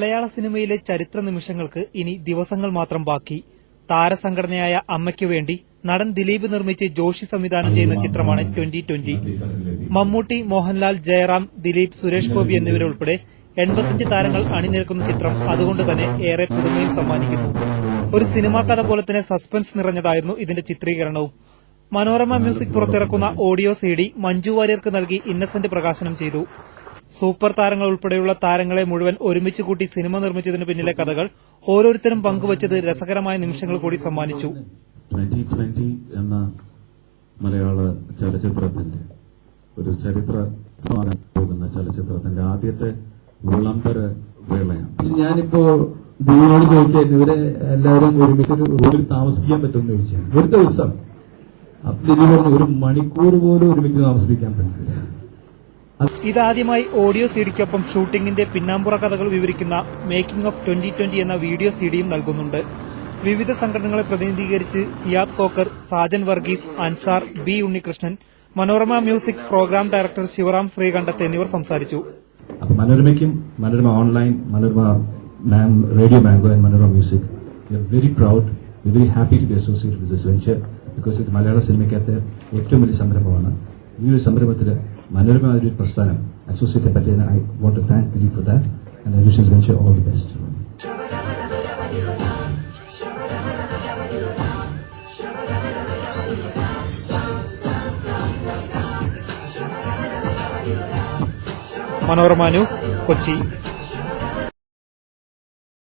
മലയാള സിനിമയിലെ ചരിത്ര നിമിഷങ്ങൾക്ക് ഇനി ദിവസങ്ങൾ മാത്രം ബാക്കി. താരസംഘടനയായ അമ്മയ്ക്കു വേണ്ടി നടൻ ദിലീപ് നിർമ്മിച്ച് ജോഷി സംവിധാനം ചെയ്യുന്ന ചിത്രമാണ് 2020. മമ്മൂട്ടി, മോഹൻലാൽ, ജയറാം, ദിലീപ്, സുരേഷ് ഗോപി എന്നിവരുൾപ്പെടെ 85 താരങ്ങൾ അണിനിരക്കുന്ന ചിത്രം അതുകൊണ്ട് തന്നെ ഏറെ പുതുമയും സമ്മാനിക്കുന്നു. ഒരു സിനിമാ കഥ പോലെ തന്നെ സസ്പെൻസ് നിറഞ്ഞതായിരുന്നു ഇതിന്റെ ചിത്രീകരണവും. മനോരമ മ്യൂസിക് പുറത്തിറക്കുന്ന ഓഡിയോ CD മഞ്ജു വാര്യർക്ക് നൽകി ഇന്നസെന്റ് പ്രകാശനം ചെയ്തു. സൂപ്പർ താരങ്ങൾ ഉൾപ്പെടെയുള്ള താരങ്ങളെ മുഴുവൻ ഒരുമിച്ച് കൂട്ടി സിനിമ നിർമ്മിച്ചതിന് പിന്നിലെ കഥകൾ ഓരോരുത്തരും പങ്കുവച്ചത് രസകരമായ നിമിഷങ്ങൾ കൂടി സമ്മാനിച്ചു. 2020 എന്ന മലയാള ചലച്ചിത്രത്തിന്റെ ഒരു ചരിത്ര സമാനം പോകുന്ന ചലച്ചിത്രത്തിന്റെ ആദ്യത്തെ വിളംബര വേളയാണ്. ഞാനിപ്പോ ദിലീപിനോട് ചോദിക്കായിരുന്നു, ഇവരെ എല്ലാവരും ഒരുമിച്ചൊരു റൂമിൽ താമസിപ്പിക്കാൻ പറ്റുമെന്ന് ചോദിച്ചാൽ ഒരു ദിവസം ദിലീപ് പറഞ്ഞു ഒരു മണിക്കൂർ പോലും ഒരുമിച്ച് താമസിപ്പിക്കാൻ പറ്റില്ല. ഇതാദ്യമായി ഓഡിയോ സിഡിക്കൊപ്പം ഷൂട്ടിംഗിന്റെ പിന്നാമ്പുറ കഥകൾ വിവരിക്കുന്ന മേക്കിംഗ് ഓഫ് 2020 എന്ന വീഡിയോ സിഡിയും നൽകുന്നുണ്ട്. വിവിധ സംഘടനകളെ പ്രതിനിധീകരിച്ച് Siyad Koker, Sajan Varghese, Ansar, B Unnikrishnan, Manorama music program director Sivaram Sreekantath എന്നിവർ സംസാരിച്ചു. മനോരമയ്ക്കും, Manorama online, Manorama radio mango and Manorama music, we are very proud, we very happy to be associated with this venture because ഇത് മലയാള സിനിമയ്ക്കകത്ത് ഏറ്റവും വലിയ സംരംഭമാണ്. ഈ ഒരു സംരംഭത്തിൽ മനോരമ ഒരു പ്രസ്ഥാനം അസോസിയേറ്റ് പറ്റിയതിന് I want to thank Dileep for that and I wish this venture all the best. Manorama news, Kochi.